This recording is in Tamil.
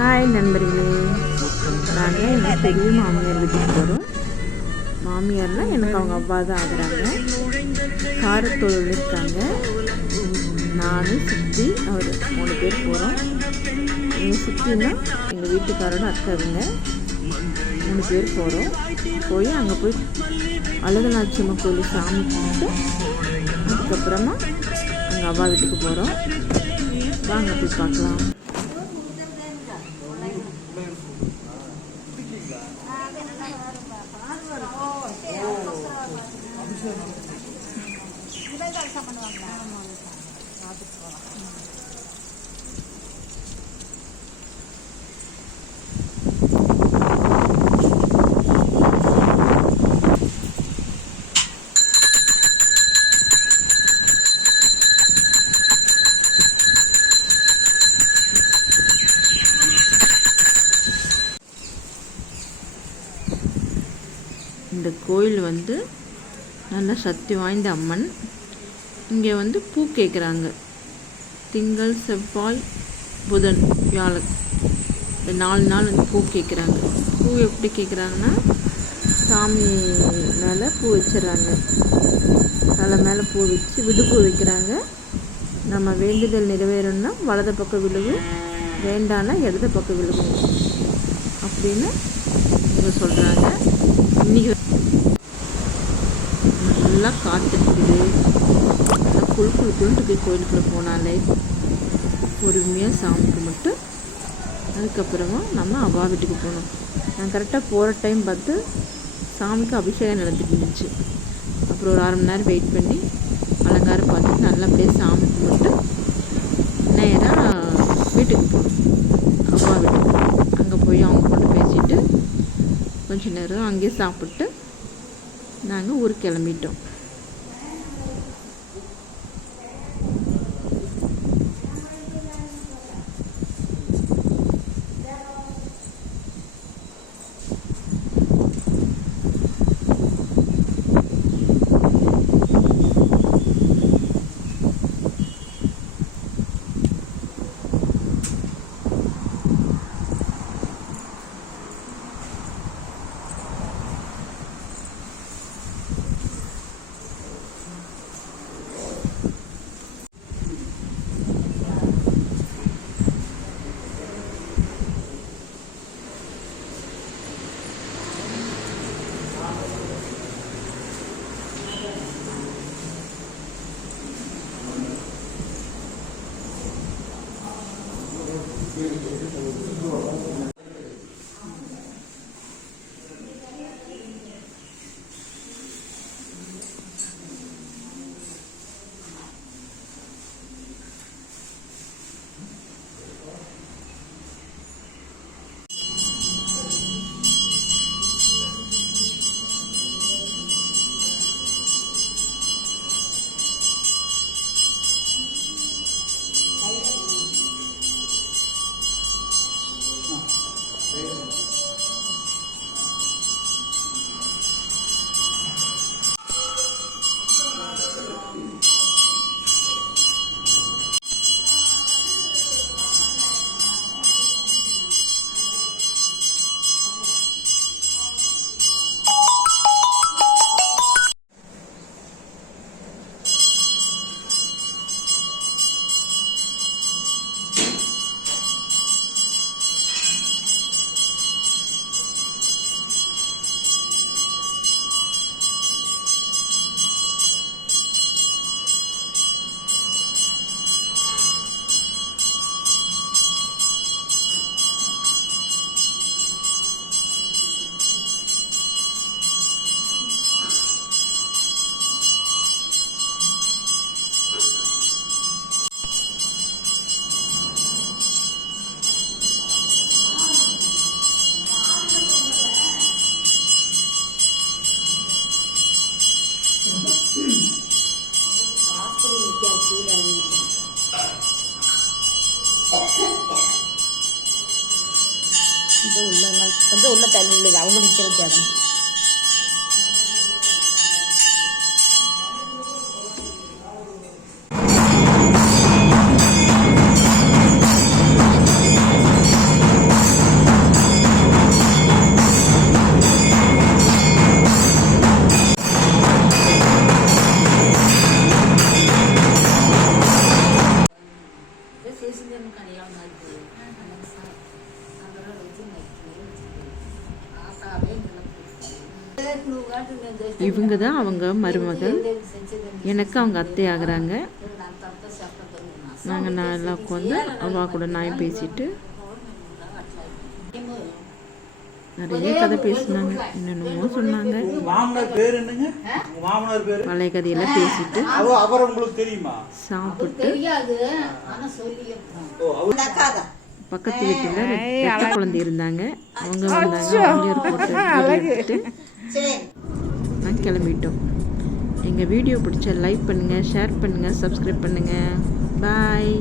ஹாய் நண்பர்களே, நாங்கள் எங்கள் பெரிய மாமியார் வீட்டுக்கு போகிறோம். மாமியார்னால் எனக்கு அவங்க அப்பா தான் ஆகுறாங்க. காரத்தோடு இருக்காங்க. நான் சித்தி அவர் 3 பேர் போகிறோம். எங்கள் சித்தின்னா எங்கள் வீட்டுக்காரோட அக்காவுங்க. 3 பேர் போகிறோம். அங்கே போய் அழகநாச்சியம்மன் கோயில் சாமி கும்பிட்டு அதுக்கப்புறமா எங்கள் அப்பா வீட்டுக்கு போகிறோம். வாங்க போய் பார்க்கலாம். இந்த கோயில் நல்ல சக்தி வாய்ந்த அம்மன். இங்கே பூ கேட்குறாங்க. திங்கள், செவ்வாய், புதன், வியாழன் இந்த 4 நாள் பூ கேட்குறாங்க. பூ எப்படி கேட்குறாங்கன்னா, சாமி மேலே பூ வச்சிடறாங்க. தலை மேலே பூ வச்சு விடுபூ வைக்கிறாங்க. நம்ம வேண்டுதல் நிறைவேறணும்னா வலது பக்கம் விழுகும், வேண்டான்னா இடது பக்கம் விழுகும் அப்படின்னு இவங்க சொல்கிறாங்க. இன்றைக்கி நல்லா காத்துருக்குது. நல்லா குழுன்ட்டு போய் கோயிலுக்குள்ளே போனாலே பொறுமையாக சாமி கும்பிட்டு அதுக்கப்புறமா நம்ம அப்பா வீட்டுக்கு போகணும். நான் கரெக்டாக போகிற டைம் பார்த்து சாமிக்கு அபிஷேகம் நடந்துட்டு இருந்துச்சு. அப்புறம் ஒரு 1/2 மணி நேரம் வெயிட் பண்ணி அலங்காரம் பார்த்துட்டு நல்லபடியாக சாமி கும்பிட்டு நேராக வீட்டுக்கு போகணும். அப்பா வீட்டுக்கு அங்கே போய் அவங்க கொண்டு பேசிட்டு கொஞ்சம் நேரம் அங்கேயே சாப்பிட்டு நாங்கள் ஊருக்கு கிளம்பிட்டோம். உள்ள தள்ளி அவங்க நிற்கிறது இடம். இவங்க தான் அவங்க மருமகள், எனக்கு அவங்க அத்தை ஆகுறாங்க. நாங்கள் நல்லா உட்காந்து அவா கூட நாய் பேசிட்டு நிறைய கதை பேசினாங்க, என்னென்னமோ சொன்னாங்க. பழைய கதையெல்லாம் பேசிட்டு சாப்பிட்டு பக்கத்து வீட்டில் ரெட்டை குழந்தை இருந்தாங்க, அவங்க வந்தாங்க. அவங்க ஒரு போட்டோ எடுத்துட்டு நான் கிளம்பிட்டோம். எங்கள் வீடியோ பிடிச்ச லைக் பண்ணுங்கள், ஷேர் பண்ணுங்கள், சப்ஸ்கிரைப் பண்ணுங்கள். பாய்.